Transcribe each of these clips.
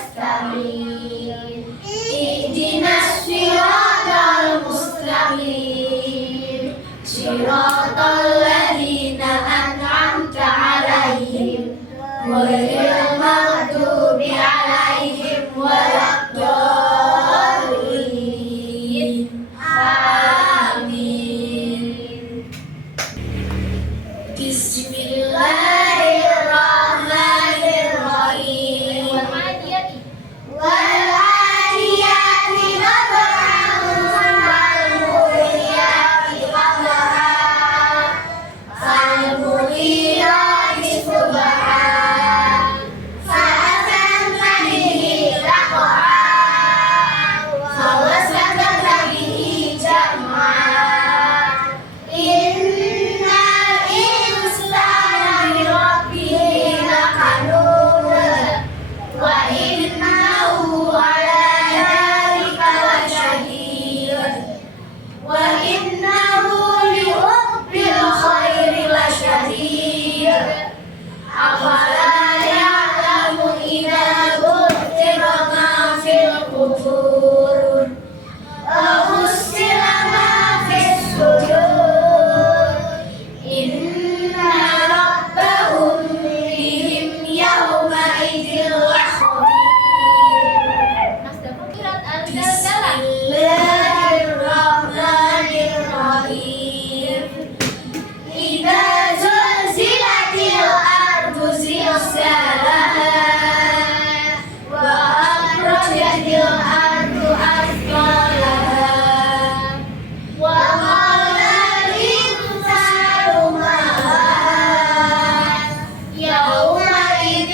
نستعين اهدنا الصراط المستقيم صراط الذين أنعمت عليهم غير المغضوب عليهم ولا الضالين آمين. بسم الله الرحمن الرحيم. والعاديات ضبحا فالموريات قدحا فالمغيرات صبحا فأثرن به نقعا فوسطن به جمعا إن الإنسان لربه لكنود وإنه على ذلك لشهيد وإنه لحب الخير لشديد أفلا يعلم إذا بعثر ما في القبور وحصل ما في الصدور إن ربهم بهم يومئذ لخبير. بسم الله الرحمن الرحيم. إذا زلزلت الأرض زلزالها وأخرجت الأرض أثقالها وقال الإنسان ما لها يومئذ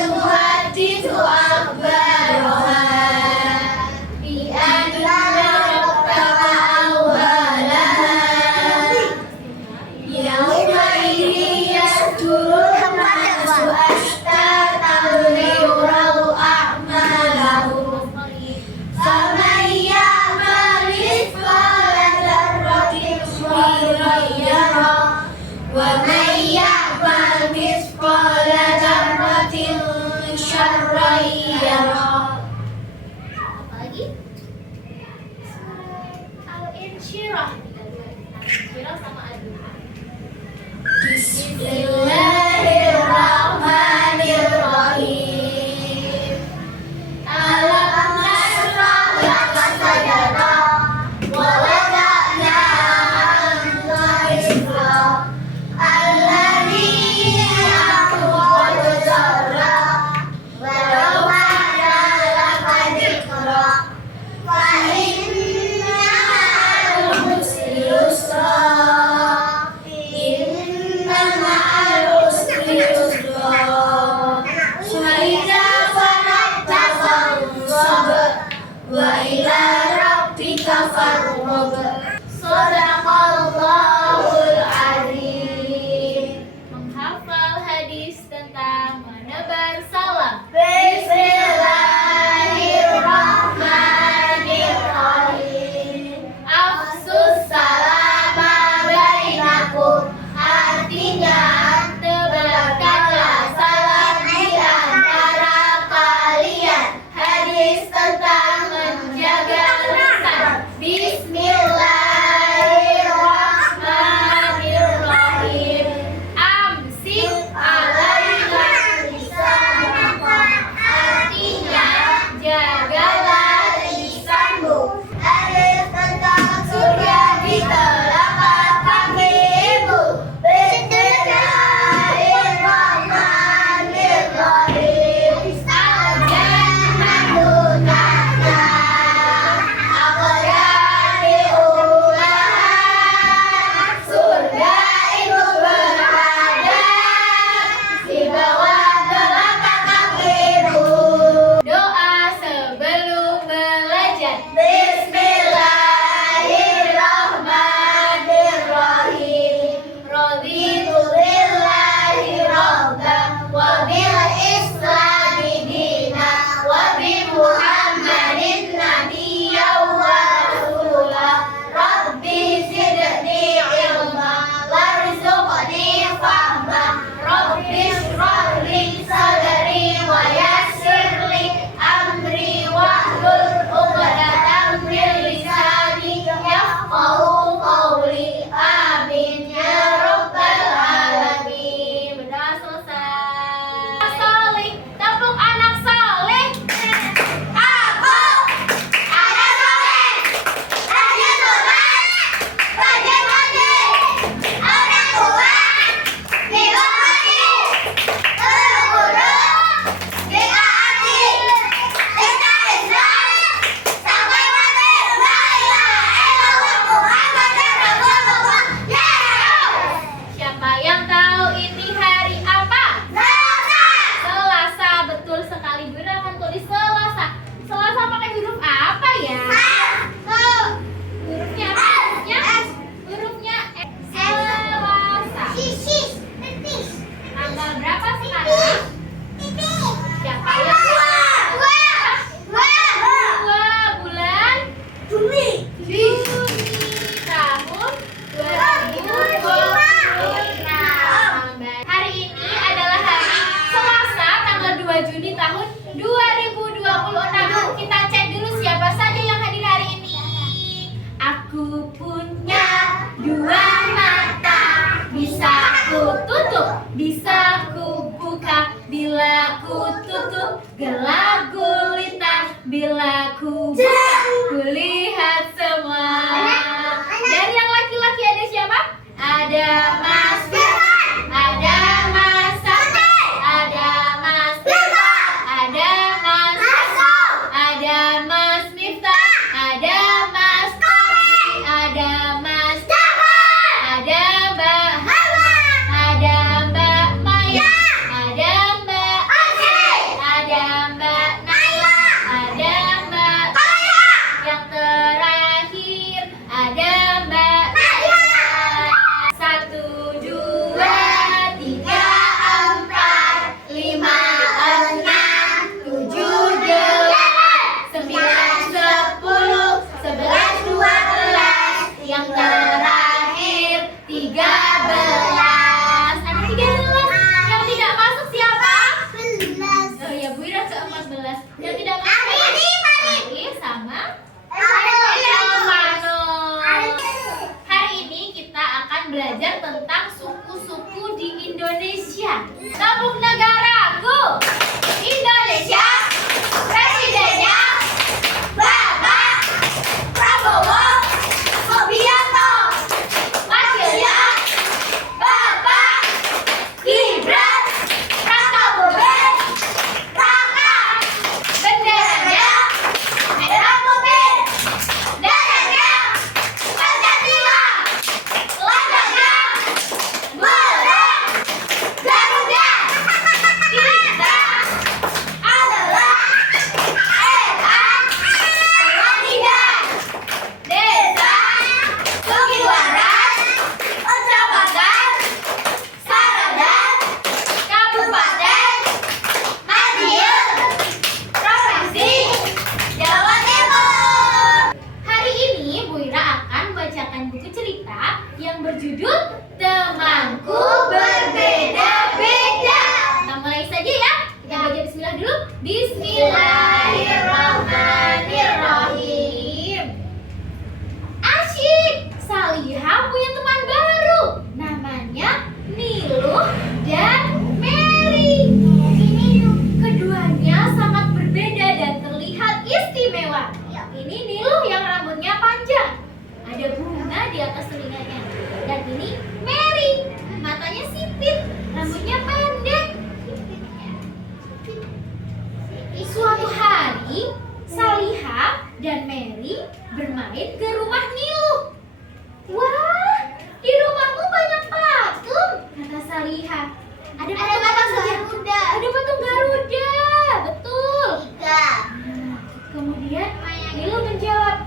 تحدث أخبارها بأن ربك أوحى لها يومئذ يصدر الناس أشتاتا ليروا أعمالهم فمن يعمل مثقال ذرة خيرا يره ومن يعمل مثقال ذرة شرا يره. Lagi Al-Insyirah. Insyirah sama adu. Bismillahirrahmanirrahim. Alam nashrah laka sadraka wa wada'na anka wizrak alladhi anqadha dhahrak wa rafa'na laka dhikrak fa inna ma'al usri yusra inna ma'al usri yusra فإذا فرغت فانصب وإلى ربك فارغب. صدق الله العظيم. Menghafal hadis tentang menebar salam. Bismillahirrahmanirrahim. Afsus salama bainakum. Artinya tebarkanlah salam di antara kalian. Hadis tentang menjaga lisan. Bismillahirrahmanirrahim. Amsik alaika lisanaka. Artinya jagalah lisanmu. Hadis tentang surga di telapak kakimu. Bismillahirrahmanirrahim. Al-jannatu tahta bila ku kulihat semua. Dari yang laki-laki ada siapa? Ada Mas Firman, ada Mas Sakti, ada Mas Firman, ada Mas Hasso, ada Mas Miftah, ada Mas Tobi, ada Mas Jafar, ada Mbak Hawa, ada Mbak Maya, ada Mbak Asri, ada Mbak Naila, ada Mbak Kaya, yang terakhir ada Mbak Nadia. 1, 2, 3, 4, 5, 6, 7, 8, 9, 10, 11, 12, yang terakhir 13. Ada 13. Yang tidak masuk siapa? Oh ya, Bu Ira ke-14. Yang tidak masuk Ari sama Mano. Hari ini kita akan belajar tentang suku-suku di Indonesia. Lambung negaraku Indonesia, presidennya Bapak Prabowo Subianto, wakilnya Bapak Gibran Rakabuming Raka, benderanya merah putih, darahnya Pancasila, lambangnya burung Garuda. Kita adalah Al-Qaeda, Desa Sugiwaras, Kecamatan Saradan, Kabupaten Madiun, Provinsi Jawa Timur. Hari ini Bu Ira akan membacakan buku cerita yang berjudul Temanku Berbeda-Beda. Kita mulai saja ya. Kita baca bismillah dulu. Bismillahirrahmanirrahim. Asyik, Salihah punya teman baru. Namanya Niluh dan Mary. Keduanya sangat berbeda dan terlihat istimewa. Ini Niluh yang rambutnya panjang, ada bunga di atas telinganya. Dan ini Mary, matanya sipit, rambutnya pendek. Suatu hari, Salihah dan Mary bermain ke rumah Niluh. Wah, di rumahmu banyak patung, kata Salihah. Ada patung apa saja? Ada patung Garuda, betul. Kemudian Niluh menjawab,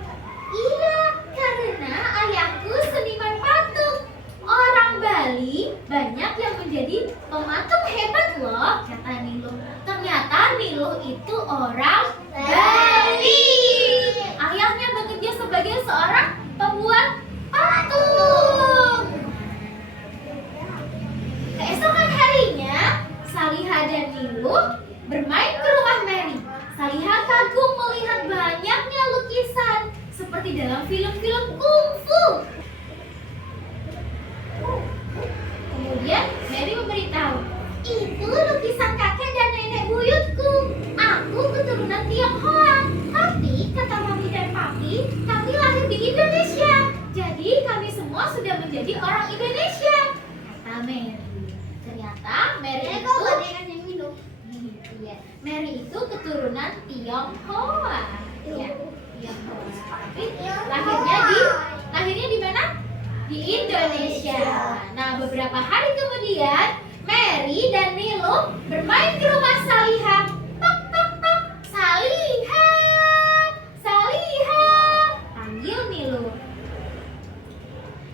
iya, karena ayahku seniman patung. Orang Bali banyak yang menjadi pematung hebat loh, kata Niluh. Ternyata Niluh itu orang Bali. Ayahnya bekerja sebagai seorang pembuat patung. Keesokan harinya, Salihah dan Niluh bermain ke rumah Mary. Salihah kagum melihat banyaknya lukisan seperti dalam film-film kungfu. Kemudian Mary memberitahu, itu lukisan kakek dan nenek buyutku. Aku keturunan Tionghoa. Tapi kata mami dan papi, kami lahir di Indonesia. Jadi kami semua sudah menjadi orang Indonesia, kata Mary. Ternyata Mary itu Mary itu keturunan Tionghoa. Ya, Tionghoa. Tapi lahirnya di mana? Di Indonesia. Nah, beberapa hari kemudian Mary dan Niluh bermain ke rumah Salihah. Tok tok tok, Salihah, Salihah, panggil Niluh.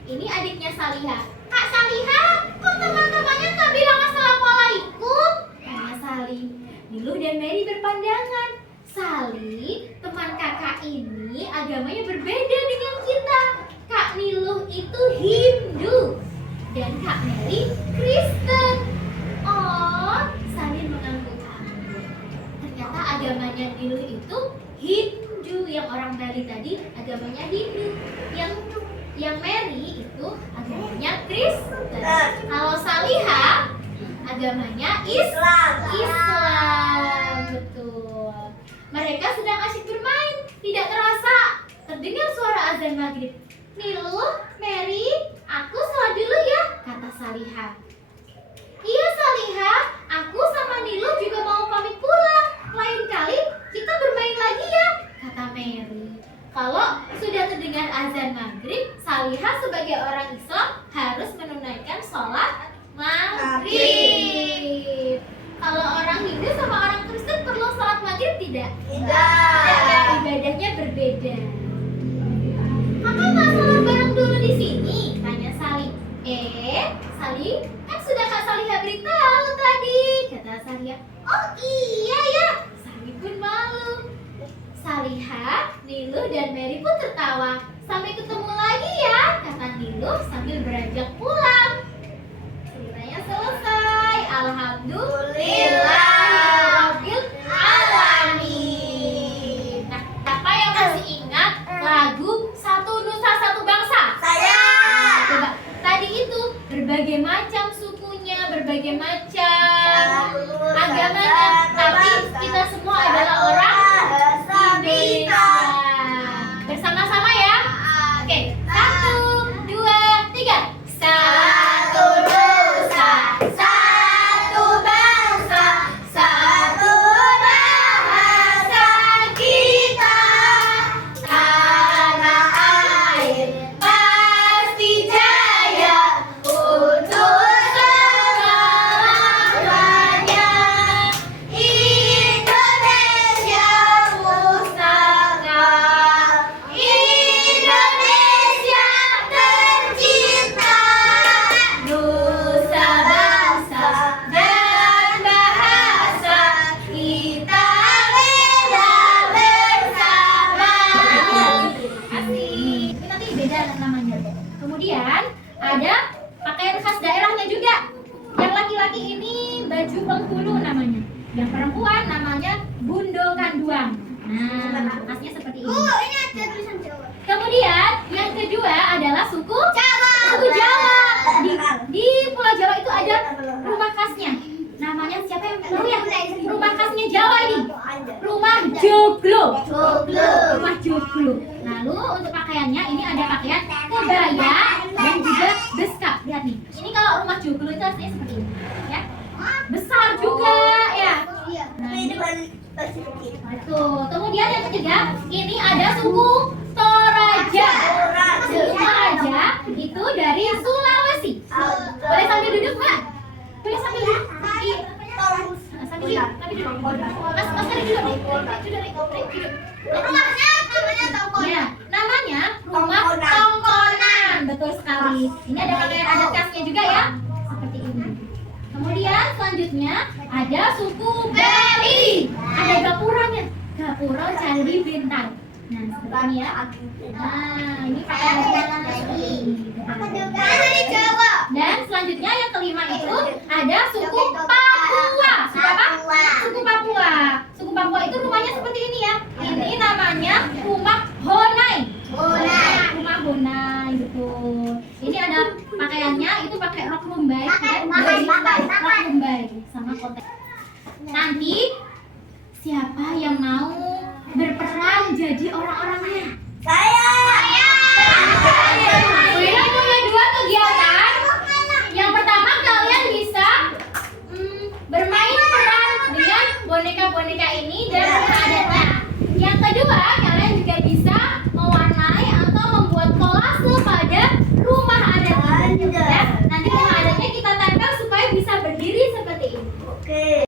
Ini adiknya Salihah. Kak Salihah, kok teman-temannya nggak bilang assalamualaikum? Tanya Sali. Niluh dan Mary berpandangan. Sali, teman kakak ini agamanya berbeda dengan kita. Kak Niluh itu Hindu dan Kak Mary Kristen. Oh, Sali mengangguk-angguk. Ternyata agamanya Niluh itu Hindu, yang orang Bali tadi agamanya Hindu. Yang Mary itu agamanya Kristen. Kalau Salihah agamanya Islam. Betul. Mereka sedang asyik bermain. Tidak terasa terdengar suara azan maghrib. Nilu, Mary, aku sholat dulu ya, kata Salihah. Iya Salihah, aku sama Nilu juga mau pamit pulang. Lain kali kita bermain lagi ya, kata Mary. Kalau sudah terdengar azan maghrib, Salihah sebagai orang Islam harus menunaikan sholat maghrib. Kalau orang Hindu sama orang Kristen perlu sholat maghrib tidak? Tidak. Ibadahnya berbeda. Kakak nggak sholat bareng dulu di sini? Tanya Sali. Sali, kan sudah Kak Salihah beritahu tadi, kata Salihah. Oh iya ya. Sali pun malu. Salihah, Nilu dan Mary pun tertawa. Sampai ketemu lagi ya, kata Nilu sambil beranjak pulang. Ceritanya selesai. Alhamdulillahirabbil alamin. Nah, siapa yang masih ingat lagu Satu Nusa Satu Bangsa? Saya. Coba, tadi itu berbagai macam sukunya, berbagai macam agamanya, tapi kita semua adalah orang Indonesia. Bersama-sama ya. Oke, 1, 2, 3. Satu nusa, satu bangsa, satu bahasa kita. Tanah air pasti jaya untuk selamanya. Indonesia pusaka, Indonesia tercinta. Nusa bangsa dan bahasa kita bela bersama. Asik. Ini nanti beda namanya. Kemudian ada pakaian khas daerahnya juga. Yang laki-laki ini baju penghulu namanya. Yang perempuan namanya bundo kanduang. Nah, khasnya seperti ini. Ini ada tulisan Jawa. Kemudian yang kedua adalah suku Jawa. Suku Jawa. Di Pulau Jawa itu ada rumah khasnya. Namanya siapa yang tahu ya? Rumah khasnya Jawa ini. Rumah joglo. Rumah joglo. Lalu untuk pakaiannya ini ada pakaian kebaya dan juga beskap. Lihat nih. Ini kalau rumah joglo itu aslinya seperti ini, ya. Besar juga ya. Nah, ini betul. Kemudian yang ketiga, ini ada suku Toraja. Suku Toraja itu dari Sulawesi. Boleh sambil duduk, Mbak? Boleh sambil duduk? Sambil duduk. Mas kali duduk. Duduk. Rumahnya namanya Tongkol. Ya, namanya rumah tongkonan. Betul sekali. Ini ada pakaian adat khasnya juga ya. Seperti ini. Kemudian selanjutnya ada suku Bali. Ada gapuranya. Gapura Candi Bintang. Nah, seperti ini ya. Nah, ini pakaian adat seperti ini. Dari Jawa. Dan selanjutnya yang kelima itu ada suku Papua. Suku apa? Suku Papua. Suku Papua itu rumahnya seperti ini ya. Ini namanya rumah Honai. Rumah Honai betul. Ini ada pakaiannya itu pakai rok rumbai dan rok rumbai sama kotek. Nanti siapa yang mau berperan jadi orang-orangnya? Saya. Ini punya dua kegiatan. Yang pertama kalian bisa bermain peran dengan boneka-boneka ini dan rumah adatnya. Yang kedua kalian juga bisa mewarnai atau membuat kolase pada rumah adat. Ya, nanti rumah adatnya kita tempel supaya bisa berdiri seperti ini. Oke.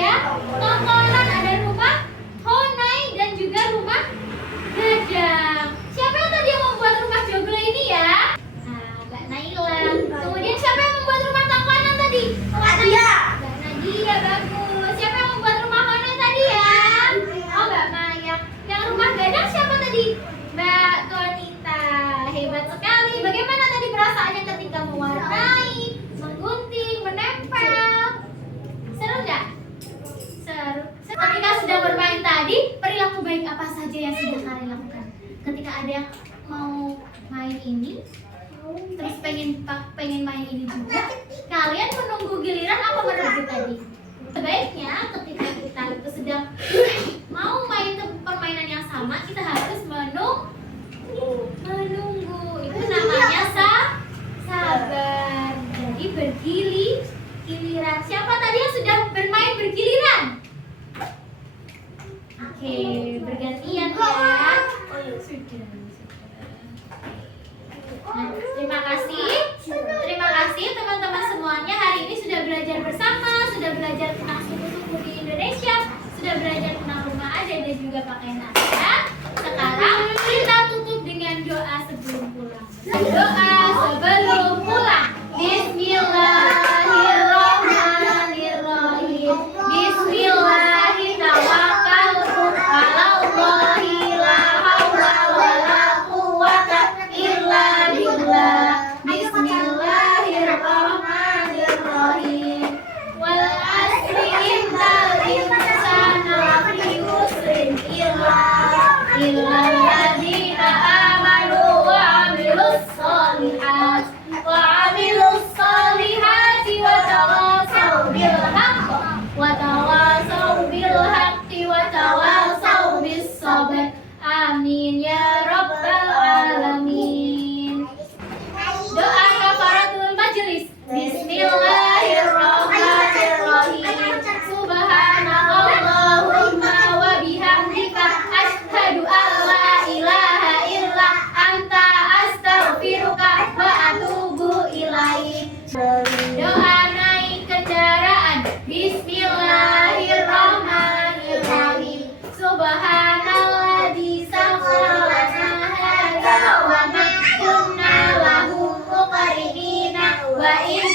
ya. Tongkonan, ada rumah Honai dan juga rumah Gadang. Siapa yang tadi yang membuat rumah joglo ini ya? Nah, Mbak Naila. Kemudian siapa yang membuat rumah tongkonan tadi? Nadia. Mbak Nadia, bagus. Siapa yang membuat rumah Honai tadi ya? Oh, Mbak Maya. Yang rumah Gadang siapa tadi? Mbak Konita. Hebat sekali. Bagaimana tadi perasaannya ketika mewarnai, menggunting, menempel? Seru nggak? Seru. Ketika sudah bermain tadi, perilaku baik apa saja yang sudah kalian lakukan? Ketika ada yang mau main ini, terus pengen main ini juga, kalian menunggu giliran apa merebut tadi? Sebaiknya ketika kita itu sedang mau main permainan yang sama, kita harus menunggu. Itu namanya sabar. Jadi giliran. Siapa tadi yang sudah bermain bergiliran? Oke, bergantian ya. Nah, terima kasih teman-teman semuanya. Hari ini sudah belajar bersama, sudah belajar tentang suku-suku di Indonesia, sudah belajar tentang rumah adat dan juga pakaian adat. Sekarang kita tutup dengan doa sebelum pulang. Doa sebelum pulang. Bismillahirrahmanirrahim. Bismillahirrahmanirrahim. Alallahi la haula wala quwwata illa billah. Bismillahirrahmanirrahim. Wal asri innal insana lafi khusrin illa alladzina amanu wa 'amilus sholihat wa tawasaw bil haqqi wa tawasaw bis sabr. Amin ya rabbal alamin. Doa kafaratul majelis. Bismillahirrahmanirrahim. Subhanallahumma wa bihamdika asyhadu an la ilaha illa anta astaghfiruka wa atubu ilaik. Doa naik kendaraan. Bismillahirrahmanirrahim. Subhanalladzi sakhkhara lana hadza wa ma kunna lahu muqrinina wa inna